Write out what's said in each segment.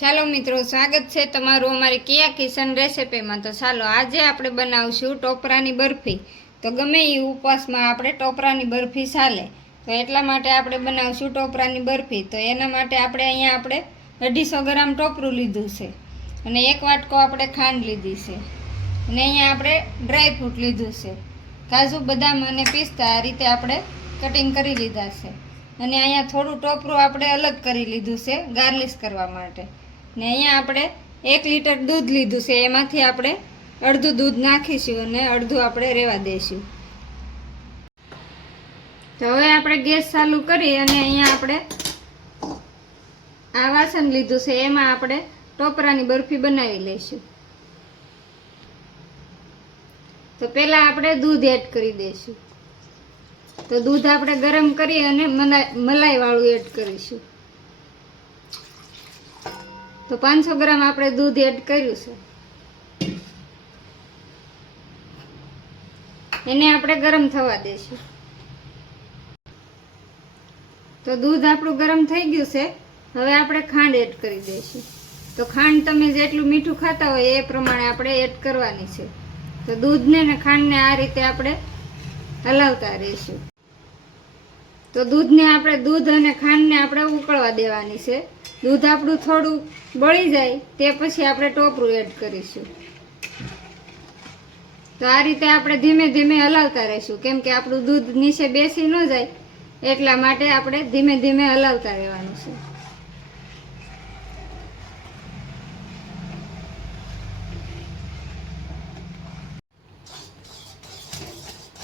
ચાલો મિત્રો, સ્વાગત છે તમારું અમારી કિયા કિચન રેસિપીમાં। તો ચાલો આજે આપણે બનાવશું ટોપરાની બરફી। તો ગમે એ ઉપવાસમાં આપણે ટોપરાની બરફી ચાલે, તો એટલા માટે આપણે બનાવશું ટોપરાની બરફી। તો એના માટે અહીંયા 250 ગ્રામ ટોપરું લીધું છે અને 1 વાટકો આપણે ખાંડ લીધી છે અને અહીંયા આપણે ડ્રાય ફ્રૂટ લીધું છે, કાજુ બદામ અને પિસ્તા આ રીતે આપણે કટિંગ કરી લીધા છે અને અહીંયા થોડું ટોપરું આપણે અલગ કરી લીધું છે ગાર્લિશ કરવા માટે। ને અહીંયા આપણે 1 લીટર દૂધ લીધું છે, એમાંથી આપણે અડધું દૂધ નાખીશું અને અડધું આપણે રહેવા દઈશું। તો હવે આપણે ગેસ ચાલુ કરી અને અહીંયા આપણે આ વાસણ લીધું છે, એમાં આપણે ટોપરાની બરફી બનાવી લઈશું। તો પહેલાં આપણે દૂધ એડ કરી દઈશું। તો દૂધ આપણે ગરમ કરી અને મલાઈવાળું એડ કરીશું। તો 500 ગ્રામ આપણે દૂધ એડ કર્યું છે, એને આપણે ગરમ થવા દઈશું। તો દૂધ આપણું ગરમ થઈ ગયું છે, હવે આપણે ખાંડ એડ કરી દઈશું। તો ખાંડ તમે જેટલું મીઠું ખાતા હોય એ પ્રમાણે આપણે એડ કરવાની છે। તો દૂધને ને ખાંડને આ રીતે આપણે હલાવતા રહીશું। તો દૂધ અને ખાંડને આપણે ઉકળવા દેવાની છે। દૂધ આપણું થોડું બળી જાય તે પછી આપણે ટોપરું એડ કરીશું। તો આ રીતે આપણે ધીમે ધીમે હલાવતા રહીશું, કેમ કે આપણું દૂધ નીચે બેસી ન જાય એટલા માટે આપણે ધીમે ધીમે હલાવતા રહેવાનું છે।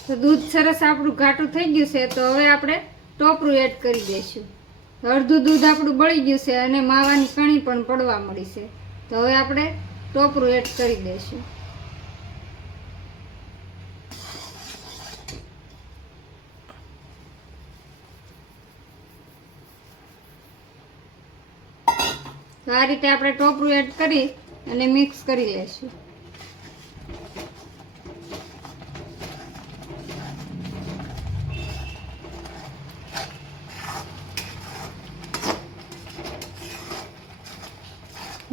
તો દૂધ સરસ આપણું ઘાટું થઈ ગયું છે, તો હવે આપણે ટોપરું એડ કરી દઈશું। અડધું દૂધ આપણું બળી ગયું છે અને માવાની કણી પણ પડવા મળી છે, તો હવે આપણે ટોપરું એડ કરી દઈશું। તો આ રીતે આપણે ટોપરું એડ કરી અને મિક્સ કરી લઈશું।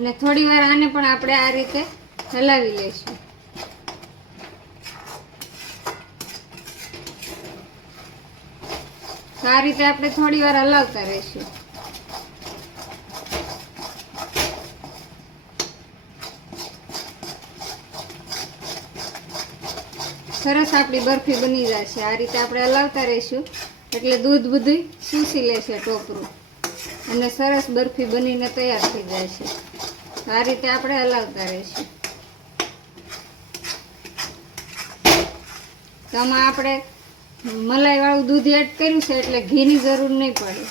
અને થોડી વાર આને પણ આપણે આ રીતે હલાવી લઈશું। તો આ રીતે આપણે થોડી વાર હલાવતા રહીશું। સરસ આપણી બરફી બની જશે। આ રીતે આપણે હલાવતા રહીશું એટલે દૂધ બધું ચૂસી લેશે ટોપરું અને સરસ બરફી બનીને તૈયાર થઈ જાય છે। આ રીતે આપણે હલાવતા રહીશું। તો આમાં આપણે મલાઈવાળું દૂધ એડ કર્યું છે એટલે ઘીની જરૂર નહીં પડે।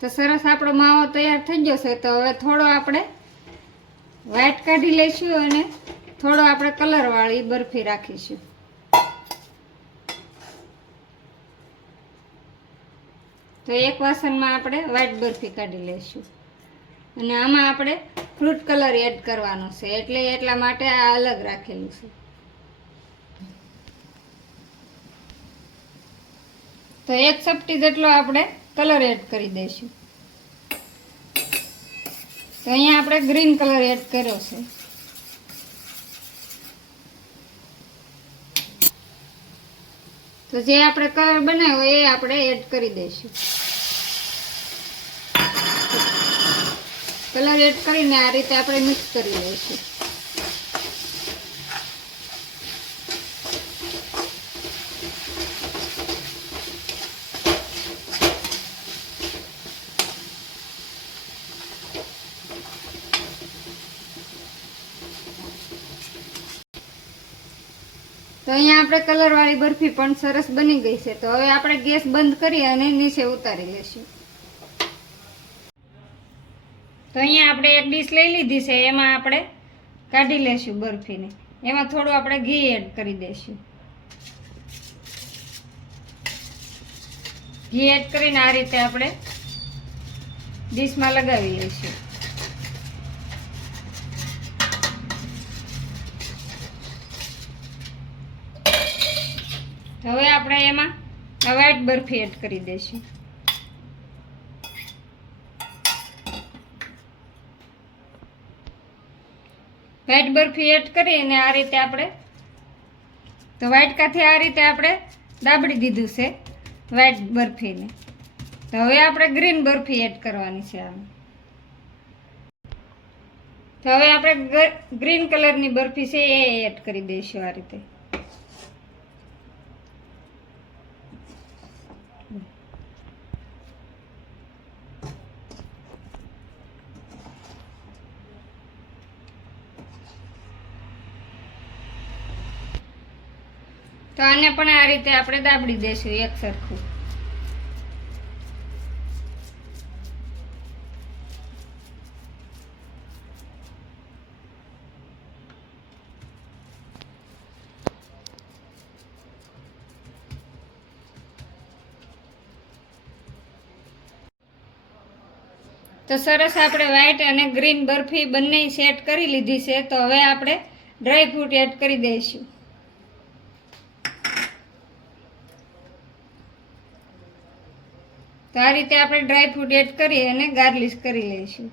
તો સરસ આપણો માવો તૈયાર થઈ ગયો છે। તો હવે થોડો આપણે વ્હાઈટ કાઢી લઈશું અને થોડો આપણે કલરવાળી બરફી રાખીશું। તો એક વાસણમાં આપણે વ્હાઈટ બરફી કાઢી લઈશું અને આમાં આપણે ફ્રૂટ કલર એડ કરવાનો છે, એટલા માટે આ અલગ રાખેલું છે। તો 1 ચપટી જેટલો આપણે કલર એડ કરી દઈશું। તો અહીંયા આપણે ગ્રીન કલર એડ કર્યો છે। તો જે આપણે કલર બનાવ્યો એ આપણે એડ કરી દઈશું। કલર એડ કરીને આ રીતે આપણે મિક્સ કરી લઈશું। તો અહીંયા આપણે કલરવાળી બરફી પણ સરસ બની ગઈ છે। તો હવે આપણે ગેસ બંધ કરી અને નીચે ઉતારી લઈશું। તો અહીંયા આપણે એક ડીશ લઈ લીધી છે, એમાં આપણે કાઢી લઈશું બરફીને। એમાં થોડું આપણે ઘી એડ કરી દઈશું। ઘી એડ કરીને આ રીતે આપણે ડીશમાં લગાવી લઈશું। આપણે એમાં વ્હાઈટ બરફી એડ કરી દઈશું. વ્હાઈટ બરફી એડ કરી અને આ રીતે આપણે તો વાટકાથી આ રીતે આપણે દાબડી દીધું છે વ્હાઈટ બરફીને. તો હવે આપણે ગ્રીન બરફી એડ કરવાની છે આમાં. તો હવે આપણે ગ્રીન કલરની બરફી છે એ એડ કરી દઈશું આ રીતે. તો આને પણ આ રીતે આપણે દાબડી દઈશું એક સરખું. તો સરસ આપણે વ્હાઈટ અને ગ્રીન બરફી બંને સેટ કરી લીધી છે. તો હવે આપણે ડ્રાય ફ્રૂટ એડ કરી દઈશું. તો આ રીતે આપણે ડ્રાય ફ્રૂટ એડ કરી અને ગાર્લિશ કરી લઈશું.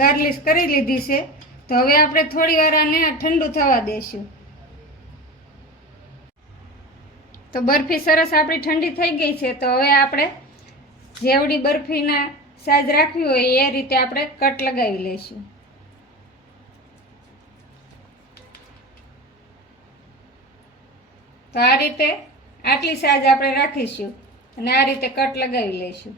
ગાર્લિશ કરી લીધી છે. તો હવે આપણે થોડી વાર આને ઠંડુ થવા દઈશું. તો બરફી સરસ આપણી ઠંડી થઈ ગઈ છે. તો હવે આપણે જેવડી બરફીના સાઈઝ રાખવી હોય એ રીતે આપણે કટ લગાવી લઈશું. તો આ રીતે આટલી સાઈઝ આપણે રાખીશું અને આ રીતે કટ લગાવી લઈશું.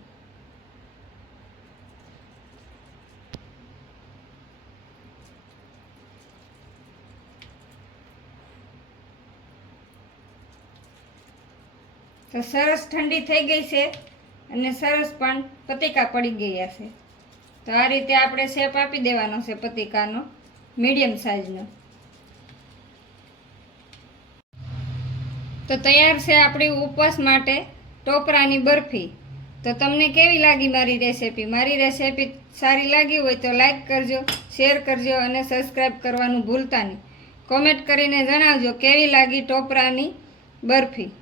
તો સરસ ઠંડી થઈ ગઈ છે અને સરસ પણ પતીકા પડી ગયા છે. તો આ રીતે આપણે શેપ આપી દેવાનો છે પતીકાનો, મીડિયમ સાઈઝનો. તો તૈયાર છે આપણી ઉપવાસ માટે ટોપરાની બરફી. તો તમને કેવી લાગી મારી રેસીપી? મારી રેસીપી સારી લાગી હોય તો લાઈક કરજો, શેર કરજો અને સબસ્ક્રાઈબ કરવાનું ભૂલતા નહીં. કોમેન્ટ કરીને જણાવજો કેવી લાગી ટોપરાની બરફી.